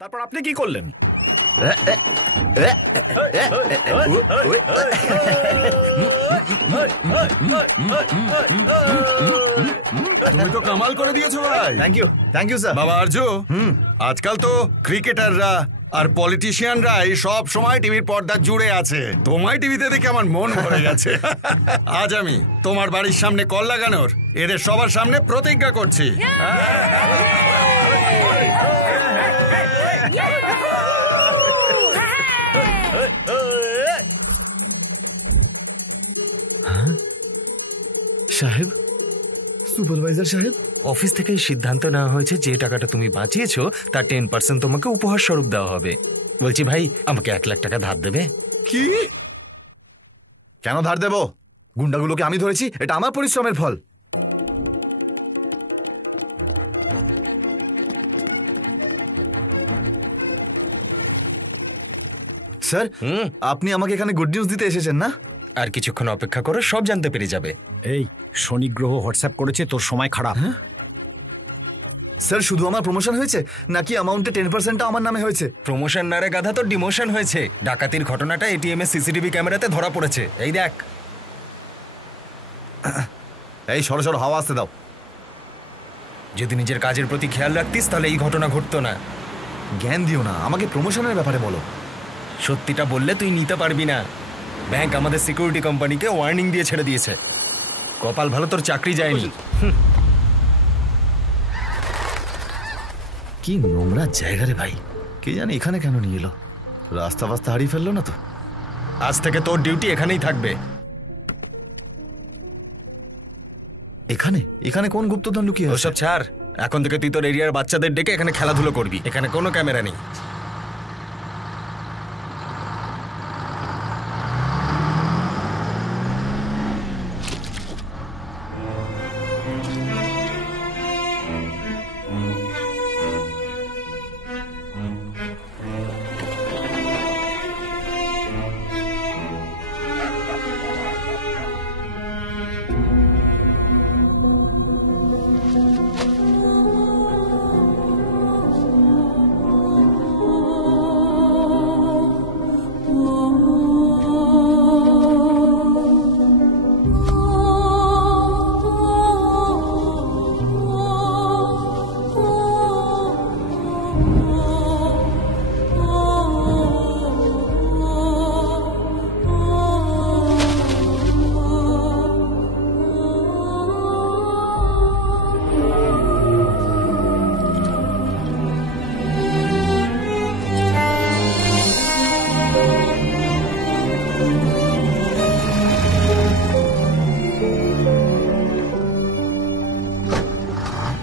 তারপর আপনি কি করলেন? তুমি তো কামাল করে দিয়েছো ভাই। Thank you sir. বাবা আর্য, আজকাল তো ক্রিকেটাররা আর পলিটিশিয়ানরা এই সব সময় টিভির পর্দা জুড়ে আছে। তোমায় টিভিতে দেখে আমার মন ভরে গেছে। আজ আমি তোমার বাড়ির সামনে কল লাগানোর এদের সবার সামনে প্রতিজ্ঞা করছি। সাহেব, সুপারভাইজার সাহেব, অফিস থেকে সিদ্ধান্ত নেওয়া হয়েছে যে টাকাটা তুমি বাঁচিয়েছো তার 10% তোমাকে উপহার স্বরূপ দেওয়া হবে। বলছি ভাই, আমাকে 1 লাখ টাকা ধার দেবে? কি? কেন ধার দেব? গুন্ডাগুলোকে আমি ধরেছি, এটা আমার পরিশ্রমের ফল। স্যার, আপনি আমাকে এখানে গুড নিউজ দিতে এসেছেন না? আর কিছুক্ষণ অপেক্ষা করো, সব জানতে পেরে যাবে। এই শনি গ্রহ হোয়াটসঅ্যাপ করেছে, তোর সময় খারাপ। স্যার, শুধু আমার প্রমোশন হয়েছে নাকি অ্যামাউন্টে 10%টা আমার নামে হয়েছে? প্রমোশন না রে গাধা, তো ডিমোশন হয়েছে। ডাকাতির ঘটনাটা এটিএম এর সিসিটিভি ক্যামেরাতে ধরা পড়েছে। এই দেখ। এই সরো সরো, হাওয়া আসতে দাও। যদি নিজের কাজের প্রতি খেয়াল রাখতিস তাহলে এই ঘটনা ঘটতো না। জ্ঞান দিও না, আমাকে প্রমোশনের ব্যাপারে বলো। সত্যিটা বললে তুই নিতে পারবি না। ব্যাংক আমাদের সিকিউরিটি কোম্পানিকে ওয়ার্নিং দিয়ে ছেড়ে দিয়েছে। কপাল ভালো, তোর চাকরি যায়নি। কি নোংরা জায়গা রে ভাই, কে জানে এখানে কেন নিয়ে এলো। রাস্তা ফাস্তা হারিয়ে ফেললো না তো? আজ থেকে তোর ডিউটি এখানেই থাকবে। এখানে? এখানে কোন গুপ্তধন লুকিয়ে আছে? ওসব ছাড়, এখন থেকে তুই তোর এরিয়ার বাচ্চাদের ডেকে এখানে খেলাধুলো করবি। এখানে কোনো ক্যামেরা নেই।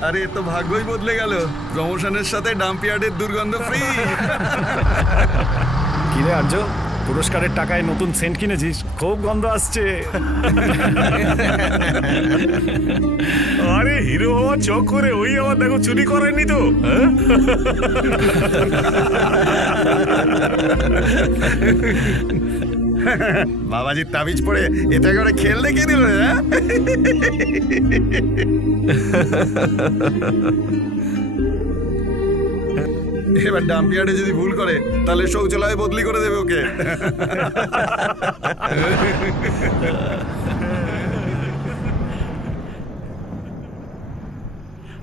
আরে তো ভাগ্যই বদলে গেল, প্রমোশনের সাথে ডাম্পিয়ার্ডের দুর্গন্ধ ফ্রি। কিরে আর্য, পুরস্কারের টাকায় নতুন সেন্ট কিনেছিস? খুব গন্ধ আসছে। আরে হিরো হওয়া চক করে ওই আবার দেখো চুরি করেনি তো? বাবাজির তাবিজ পড়ে এটা করে খেল দেখে দিল। এবার ডাম্পিয়ার্ডে যদি ভুল করে তাহলে শৌচালয়ে বদলি করে দেবে ওকে।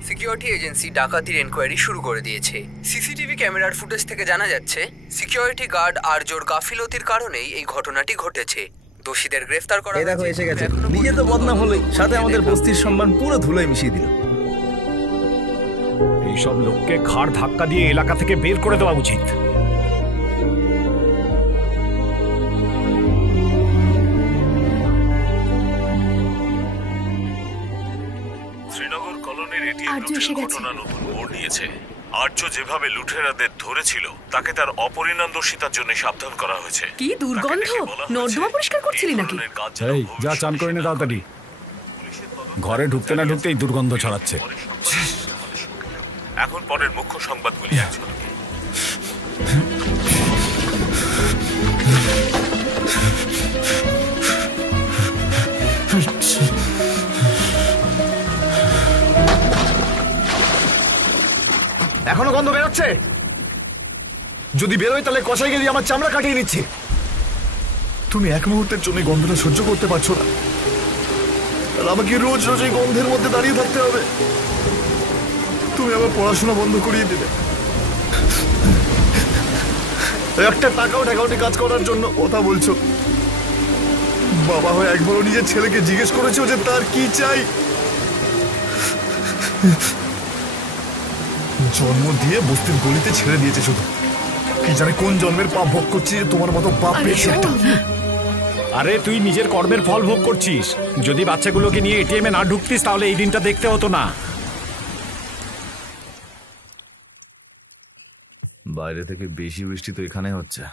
সিকিউরিটি এজেন্সি ডাকাতির এনকোয়ারি শুরু করে দিয়েছে। সিসিটিভি ক্যামেরার ফুটেজ থেকে জানা যাচ্ছে সিকিউরিটি গার্ড আর্যর গাফিলতির কারণেই এই ঘটনাটি ঘটেছে। দোষীদের গ্রেফতার করা হয়েছে। দেখো এসে গেছে, নিজে তো বদনাম হলোই, সাথে আমাদের বস্তির সম্মান পুরো ধুলোয় মিশিয়ে দিল। এইসব লোককে ঘাড় ধাক্কা দিয়ে এলাকা থেকে বের করে দেওয়া উচিত। শ্রীনগর কলোনির এটিএম লুটের ঘটনা নতুন মোড় নিয়েছে। আর্য যেভাবে লুটেরাদের ধরেছিল তাকে তার অপরিণামদর্শিতার জন্য সাবধান করা হয়েছে। কি দুর্গন্ধ! নর্দমা পরিষ্কার করছিলি নাকি? এই যা, চান করে নে তাড়াতাড়ি। ঘরে ঢুকতে না ঢুকতেই দুর্গন্ধ ছড়াচ্ছে। এখন পরের মুখ্য সংবাদগুলি এক ঝলকে। এখনো গন্ধ বেরোচ্ছে? যদি বেরোয় তাহলে কষাই গেলে আমার চামড়া কাটিয়ে নিচ্ছে। তুমি এক মুহূর্তের জন্য গন্ধটা সহ্য করতে পারছো না, আর আমাকে রোজ রোজ এই গন্ধের মধ্যে দাঁড়িয়ে থাকতে হবে। তুমি আবার পড়াশোনা বন্ধ করিয়ে দিলে। একটা টাকাও ঠেকাউটি কাজ করার জন্য কথা বলছো। বাবা হয়ে একবারও নিজের ছেলেকে জিজ্ঞেস করেছো যে তার কি চাই? জন্ম দিয়ে বস্তির গলিতে ছেড়ে দিয়েছে শুধু। কি জানে কোন জন্মের পাপ ভোগ করছি যে তোমার মতো পাপ পেয়েছি একটা। আরে তুই নিজের কর্মের ফল ভোগ করছিস। যদি বাচ্চাগুলোকে নিয়ে এটিএম এ না ঢুকতিস তাহলে এই দিনটা দেখতে হতো না। বাইরে থেকে বেশি বৃষ্টি তো এখানে হচ্ছে।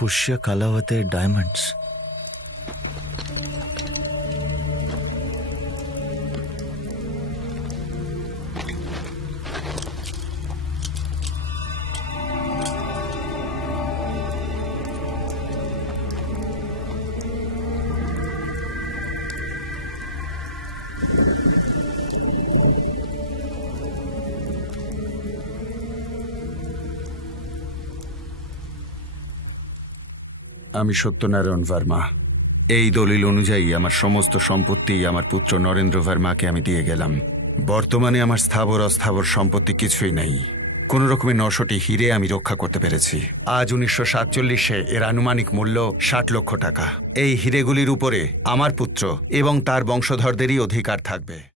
पुष्य कलावते डायमंड्स। আমি সত্যনারায়ণ ভার্মা। এই দলিল অনুযায়ী আমার সমস্ত সম্পত্তি আমার পুত্র নরেন্দ্র ভার্মাকে আমি দিয়ে গেলাম। বর্তমানে আমার স্থাবর অস্থাবর সম্পত্তি কিছুই নেই। কোন রকমে 900টি হিরে আমি রক্ষা করতে পেরেছি। আজ 1947-এ এর আনুমানিক মূল্য 60 লক্ষ টাকা। এই হিরেগুলির উপরে আমার পুত্র এবং তার বংশধরদেরই অধিকার থাকবে।